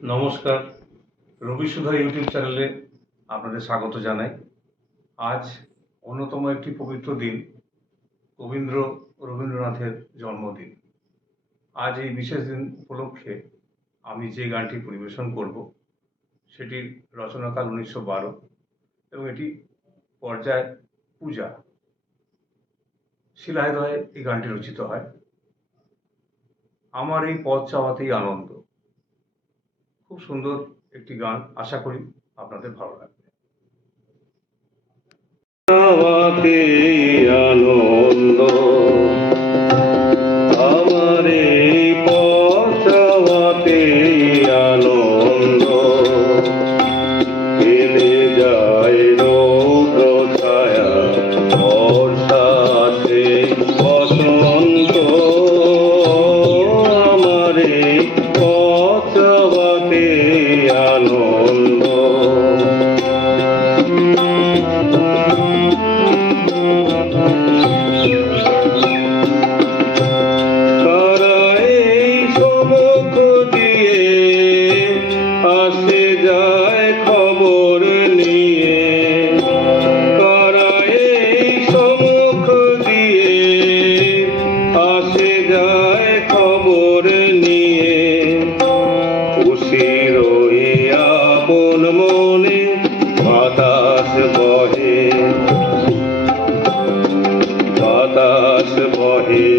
নমস্কার, রবি সুধা ইউটিউব চ্যানেলে আপনাদের স্বাগত জানাই। আজ অন্যতম একটি পবিত্র দিন, রবীন্দ্রনাথের জন্মদিন। আজ এই বিশেষ দিন উপলক্ষে আমি যে গানটি পরিবেশন করব সেটির রচনাকাল 1912 এবং এটি পর্যায় পূজা শিলাহৃদয়ে এই গানটি রচিত হয়। আমার এই পথ চাওয়াতেই আনন্দ, খুব সুন্দর একটি গান, আশা করি আপনাদের ভালো লাগবে। আনন্দ আমার এই পথ চাওয়াতে আনন্দ, ফেলে যায় রৌদ্র ছায়া বর্ষাতে বসন্ত, আমার এই পথ চাওয়াতে আনন্দ। তারা এই সমুখ দিয়ে আসে যায় খবর নিয়ে, তারা এই সমুখ দিয়ে আসে যায় খবর নিয়ে, খুশির আপন মনে বাতাস বহে, বাতাস বহে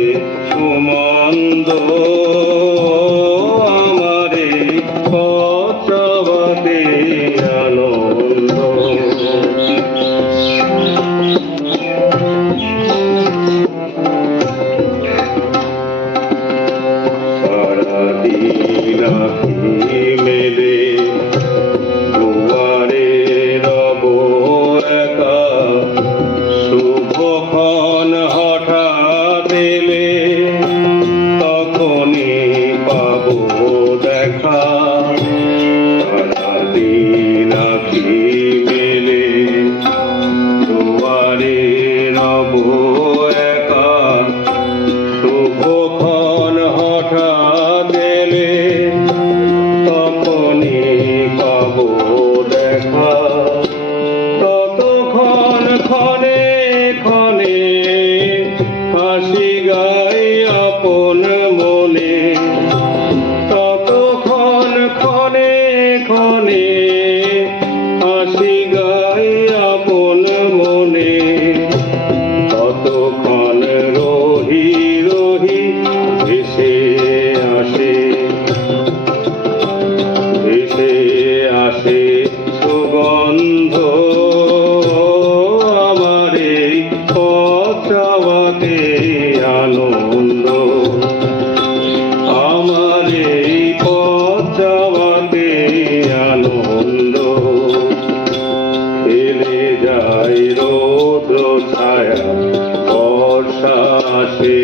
সুমন্দ, আমার এই পথ চাওয়াতে আনন্দ। সারাদিন আঁখি মেলে দুয়ারে রব একা, শুভক্ষণ হঠাৎ এলে তখনই পাবো দেখা। সারাদিন আঁখি মেলে দুয়ারে রব একা, শুভক্ষণ হঠাৎ এলে তখনই পাবো দেখা। ততক্ষণ ক্ষণে ক্ষণে হাসি গাই আপন মনে, ততক্ষণ ক্ষণে ক্ষণে হাসি গাই আপন মনে, ততক্ষণ রহি রহি ভেসে আসে, ভেসে আসে সুগন্ধ, আমার এই পথ চাওয়াতে আনন্দ, আমার এই পথ চাওয়াতে আনন্দ, ফেলে যায় রৌদ্র ছায়া বর্ষা আসে।